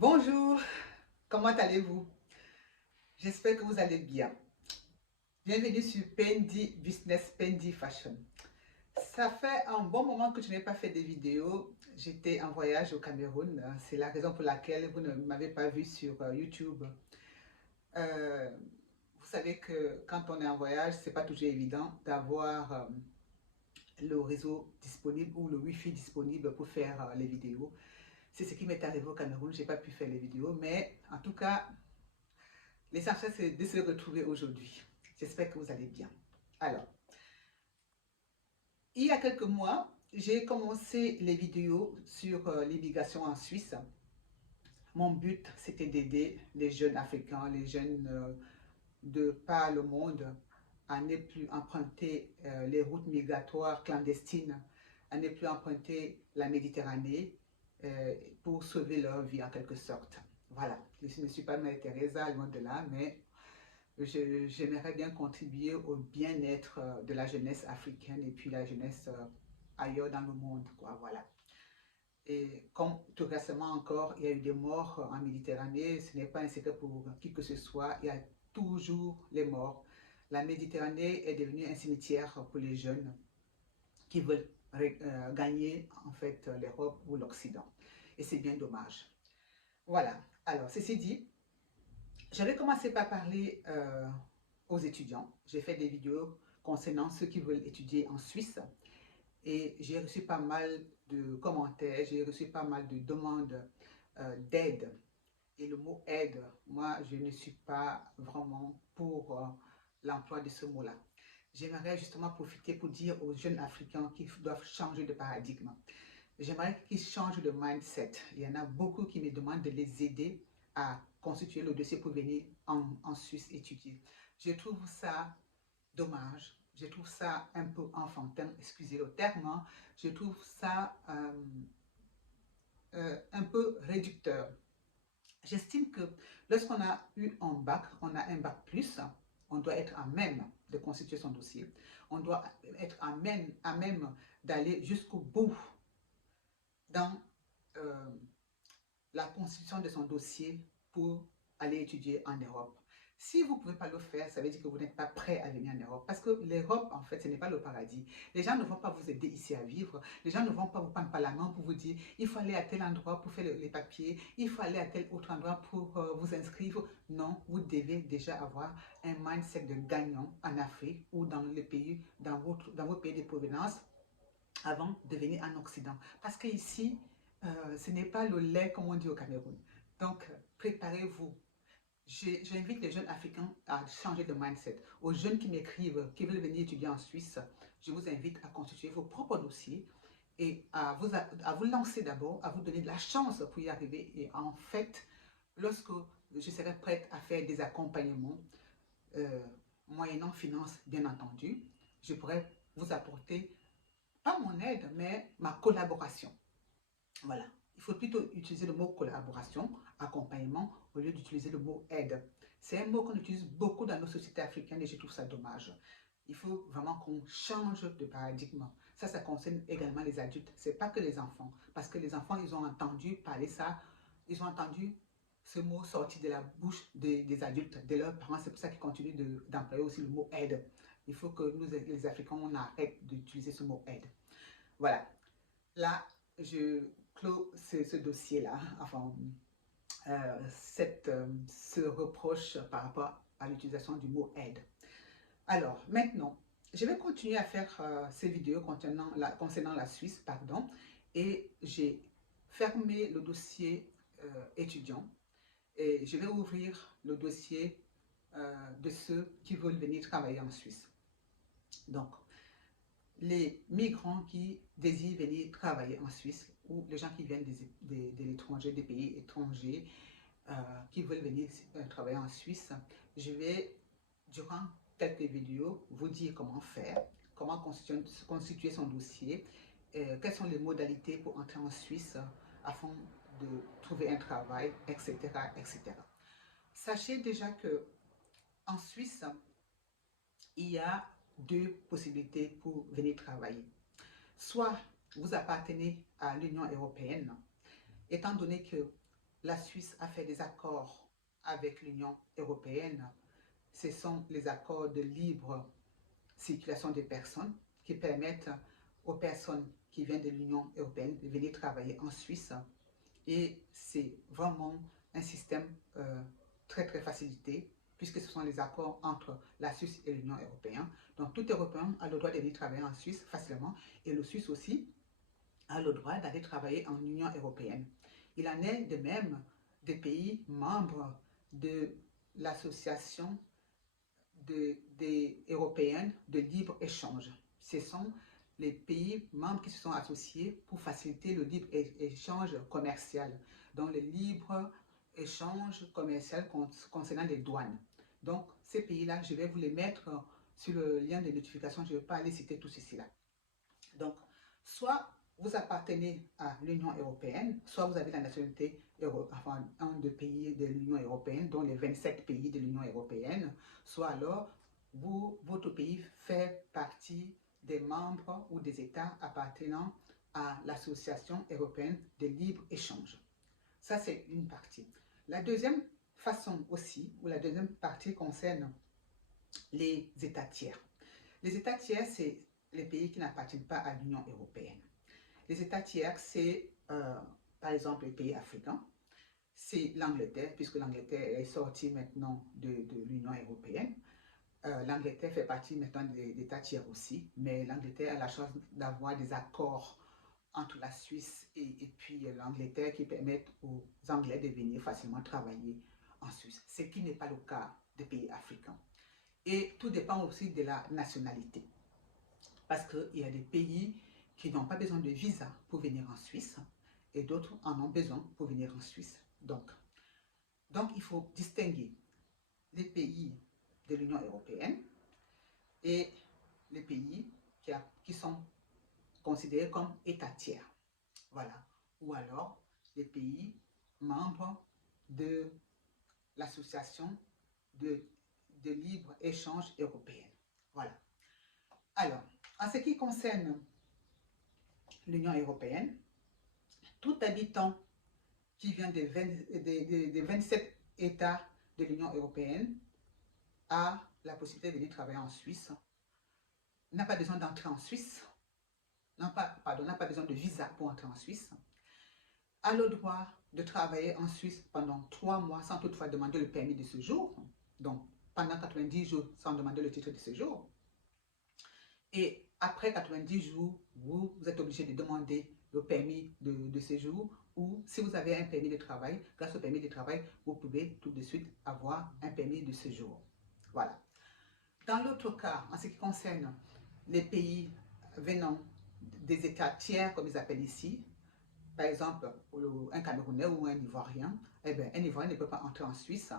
Bonjour, comment allez-vous? J'espère que vous allez bien. Bienvenue sur Pendi Business, Pendi Fashion. Ça fait un bon moment que je n'ai pas fait de vidéos. J'étais en voyage au Cameroun. C'est la raison pour laquelle vous ne m'avez pas vu sur YouTube. Euh, vous savez que quand on est en voyage, c'est pas toujours évident d'avoir le réseau disponible ou le Wi-Fi disponible pour faire les vidéos. C'est ce qui m'est arrivé au Cameroun. J'ai pas pu faire les vidéos, mais en tout cas, l'essentiel, c'est de se retrouver aujourd'hui. J'espère que vous allez bien. Alors, il y a quelques mois, j'ai commencé les vidéos sur l'immigration en Suisse. Mon but, c'était d'aider les jeunes Africains, les jeunes de par le monde à ne plus emprunter les routes migratoires clandestines, à ne plus emprunter la Méditerranée pour sauver leur vie en quelque sorte. Voilà, je ne suis pas Mère Teresa, loin de là, mais j'aimerais bien contribuer au bien-être de la jeunesse africaine et puis la jeunesse ailleurs dans le monde, quoi, voilà. Et comme tout récemment encore, il y a eu des morts en Méditerranée, ce n'est pas un secret pour qui que ce soit, il y a toujours les morts. La Méditerranée est devenue un cimetière pour les jeunes qui veulent gagner en fait l'Europe ou l'Occident. Et c'est bien dommage. Voilà. Alors, ceci dit, j'avais commencé par parler aux étudiants. J'ai fait des vidéos concernant ceux qui veulent étudier en Suisse et j'ai reçu pas mal de commentaires, j'ai reçu pas mal de demandes d'aide. Et le mot aide, moi, je ne suis pas vraiment pour l'emploi de ce mot-là. J'aimerais justement profiter pour dire aux jeunes Africains qu'ils doivent changer de paradigme. J'aimerais qu'ils changent de mindset. Il y en a beaucoup qui me demandent de les aider à constituer le dossier pour venir en Suisse étudier. Je trouve ça dommage. Je trouve ça un peu enfantin, excusez le terme. Hein. Je trouve ça un peu réducteur. J'estime que lorsqu'on a eu un bac, on a un bac plus, on doit être à même de constituer son dossier. On doit être à même d'aller jusqu'au bout dans euh, la constitution de son dossier pour aller étudier en Europe. Si vous ne pouvez pas le faire, ça veut dire que vous n'êtes pas prêt à venir en Europe. Parce que l'Europe, en fait, ce n'est pas le paradis. Les gens ne vont pas vous aider ici à vivre. Les gens ne vont pas vous prendre par la main pour vous dire il faut aller à tel endroit pour faire les papiers, il faut aller à tel autre endroit pour vous inscrire. Non, vous devez déjà avoir un mindset de gagnant en Afrique ou dans les pays, dans vos pays de provenance avant de venir en Occident. Parce qu'ici, ce n'est pas le lait comme on dit au Cameroun. Donc, préparez-vous. J'invite les jeunes Africains à changer de mindset. Aux jeunes qui m'écrivent, qui veulent venir étudier en Suisse, je vous invite à constituer vos propres dossiers et à vous lancer d'abord, à vous donner de la chance pour y arriver. Et en fait, lorsque je serai prête à faire des accompagnements, euh, moyennant finance, bien entendu, je pourrai vous apporter pas mon aide, mais ma collaboration. Voilà. Il faut plutôt utiliser le mot collaboration, accompagnement, au lieu d'utiliser le mot aide. C'est un mot qu'on utilise beaucoup dans nos sociétés africaines et je trouve ça dommage. Il faut vraiment qu'on change de paradigme. Ça concerne également les adultes. C'est pas que les enfants. Parce que les enfants, ils ont entendu parler ça, ils ont entendu ce mot sortir de la bouche des adultes, de leurs parents. C'est pour ça qu'ils continuent d'employer aussi le mot aide. Il faut que nous, les Africains, on arrête d'utiliser ce mot aide. Voilà. Là, je clôt ce dossier-là, enfin, ce reproche par rapport à l'utilisation du mot aide. Alors, maintenant, je vais continuer à faire ces vidéos concernant la Suisse, pardon, et j'ai fermé le dossier étudiant et je vais ouvrir le dossier de ceux qui veulent venir travailler en Suisse. Donc, les migrants qui désirent venir travailler en Suisse ou les gens qui viennent de l'étranger, des pays étrangers qui veulent venir travailler en Suisse, je vais, durant quelques vidéos, vous dire comment faire, comment constituer son dossier, quelles sont les modalités pour entrer en Suisse afin de trouver un travail, etc., etc. Sachez déjà que en Suisse, il y a deux possibilités pour venir travailler. Soit vous appartenez à l'Union européenne, étant donné que la Suisse a fait des accords avec l'Union européenne. Ce sont les accords de libre circulation des personnes qui permettent aux personnes qui viennent de l'Union européenne de venir travailler en Suisse. Et c'est vraiment un système très très facilité puisque ce sont les accords entre la Suisse et l'Union européenne. Donc tout Européen a le droit de venir travailler en Suisse facilement et le Suisse aussi a le droit d'aller travailler en Union européenne. Il en est de même des pays membres de l'association des européennes de libre-échange. Ce sont les pays membres qui se sont associés pour faciliter le libre-échange commercial, donc le libre-échange commercial concernant les douanes. Donc, ces pays-là, je vais vous les mettre sur le lien de notification, je ne vais pas aller citer tout ceci là. Donc, soit vous appartenez à l'Union européenne, soit vous avez la nationalité, enfin, un des pays de l'Union européenne, dont les 27 pays de l'Union européenne, soit alors votre pays fait partie des membres ou des États appartenant à l'Association européenne de libre-échange. Ça, c'est une partie. La deuxième façon aussi, ou la deuxième partie concerne les États tiers. Les États tiers, c'est les pays qui n'appartiennent pas à l'Union européenne. Les États tiers, c'est par exemple les pays africains, c'est l'Angleterre, puisque l'Angleterre est sortie maintenant de l'Union européenne. L'Angleterre fait partie maintenant des États tiers aussi, mais l'Angleterre a la chance d'avoir des accords entre la Suisse et puis l'Angleterre qui permettent aux Anglais de venir facilement travailler en Suisse, ce qui n'est pas le cas des pays africains. Et tout dépend aussi de la nationalité. Parce qu'il y a des pays qui n'ont pas besoin de visa pour venir en Suisse et d'autres en ont besoin pour venir en Suisse. Donc il faut distinguer les pays de l'Union européenne et les pays qui sont considérés comme États tiers. Voilà. Ou alors les pays membres de l'association de libre-échange européenne. Voilà. Alors, en ce qui concerne l'Union européenne, tout habitant qui vient des 27 États de l'Union européenne a la possibilité de venir travailler en Suisse, n'a pas besoin d'entrer en Suisse, n'a pas besoin de visa pour entrer en Suisse, a le droit de travailler en Suisse pendant 3 mois sans toutefois demander le permis de séjour, donc pendant 90 jours sans demander le titre de séjour. Et après 90 jours, vous êtes obligé de demander le permis de séjour ou si vous avez un permis de travail, grâce au permis de travail, vous pouvez tout de suite avoir un permis de séjour. Voilà. Dans l'autre cas, en ce qui concerne les pays venant des États tiers, comme ils appellent ici, par exemple, un Camerounais ou un Ivoirien, eh bien, un Ivoirien ne peut pas entrer en Suisse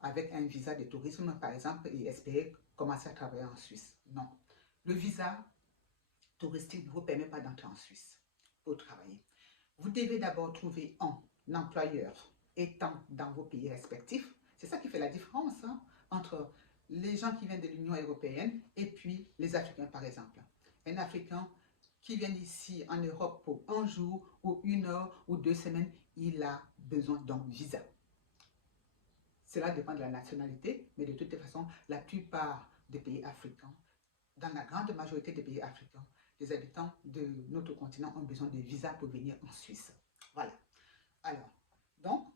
avec un visa de tourisme, par exemple, et espérer commencer à travailler en Suisse. Non. Le visa touristique ne vous permet pas d'entrer en Suisse pour travailler. Vous devez d'abord trouver un employeur étant dans vos pays respectifs. C'est ça qui fait la différence entre les gens qui viennent de l'Union européenne et puis les Africains, par exemple. Un Africain qui vient ici en Europe pour 1 jour ou 1 heure ou 2 semaines, il a besoin d'un visa. Cela dépend de la nationalité, mais de toute façon, la plupart des pays africains, dans la grande majorité des pays africains, les habitants de notre continent ont besoin de visa pour venir en Suisse. Voilà. Alors, donc,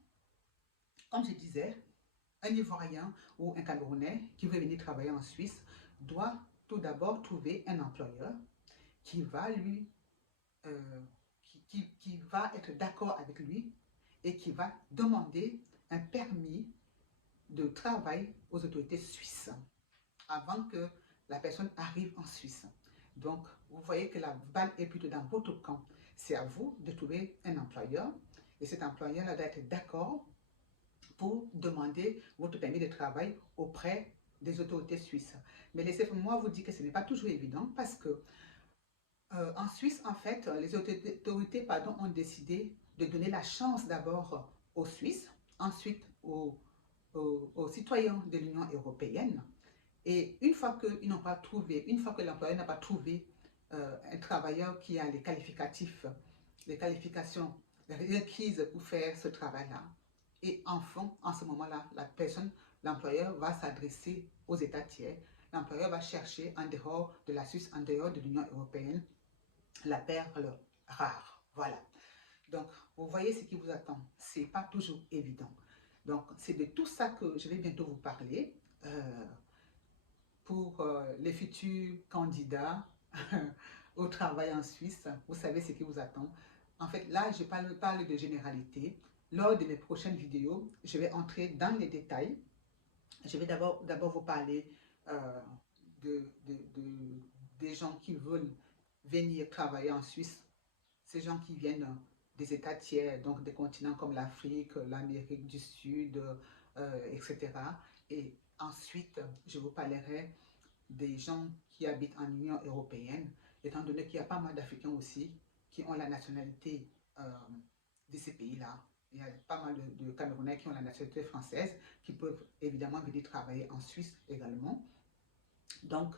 comme je disais, un Ivoirien ou un Camerounais qui veut venir travailler en Suisse doit tout d'abord trouver un employeur qui va lui, qui va être d'accord avec lui et qui va demander un permis de travail aux autorités suisses avant que la personne arrive en Suisse. Donc, vous voyez que la balle est plutôt dans votre camp. C'est à vous de trouver un employeur et cet employeur-là doit être d'accord pour demander votre permis de travail auprès des autorités suisses. Mais laissez-moi vous dire que ce n'est pas toujours évident parce que en Suisse, en fait, les autorités ont décidé de donner la chance d'abord aux Suisses, ensuite aux citoyens de l'Union européenne. Et une fois qu'ils n'ont pas trouvé, une fois que l'employeur n'a pas trouvé un travailleur qui a les qualifications requises pour faire ce travail-là, Et enfin, en ce moment-là, l'employeur va s'adresser aux États tiers. L'employeur va chercher en dehors de la Suisse, en dehors de l'Union européenne, la perle rare. Voilà. Donc, vous voyez ce qui vous attend. Ce n'est pas toujours évident. Donc, c'est de tout ça que je vais bientôt vous parler pour les futurs candidats au travail en Suisse. Vous savez ce qui vous attend. En fait, là, je parle de généralité. Lors de mes prochaines vidéos, je vais entrer dans les détails. Je vais d'abord vous parler euh, des gens qui veulent venir travailler en Suisse, ces gens qui viennent des États tiers, donc des continents comme l'Afrique, l'Amérique du Sud, etc. Et ensuite, je vous parlerai des gens qui habitent en Union européenne, étant donné qu'il y a pas mal d'Africains aussi qui ont la nationalité de ces pays-là. Il y a pas mal de Camerounais qui ont la nationalité française, qui peuvent évidemment venir travailler en Suisse également. Donc,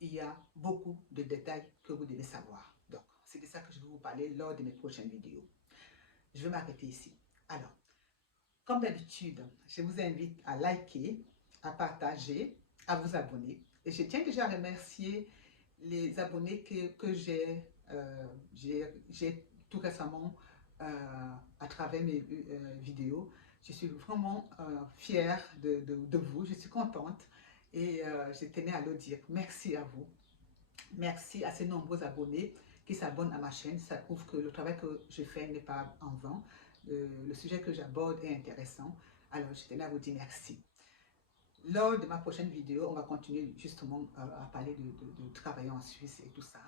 il y a beaucoup de détails que vous devez savoir. Donc, c'est de ça que je vais vous parler lors de mes prochaines vidéos. Je vais m'arrêter ici. Alors, comme d'habitude, je vous invite à liker, à partager, à vous abonner. Et je tiens déjà à remercier les abonnés que j'ai tout récemment à travers mes vidéos. Je suis vraiment fière de vous, je suis contente et je tenais à le dire. Merci à vous. Merci à ces nombreux abonnés qui s'abonnent à ma chaîne. Ça prouve que le travail que je fais n'est pas en vain. Le sujet que j'aborde est intéressant. Alors, je tenais à vous dire merci. Lors de ma prochaine vidéo, on va continuer justement à parler de travailler en Suisse et tout ça.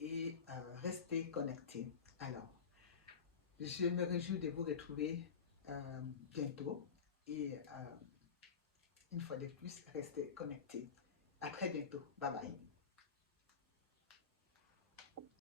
Et rester connecté. Alors, je me réjouis de vous retrouver bientôt. Et une fois de plus, restez connectés. À très bientôt. Bye bye.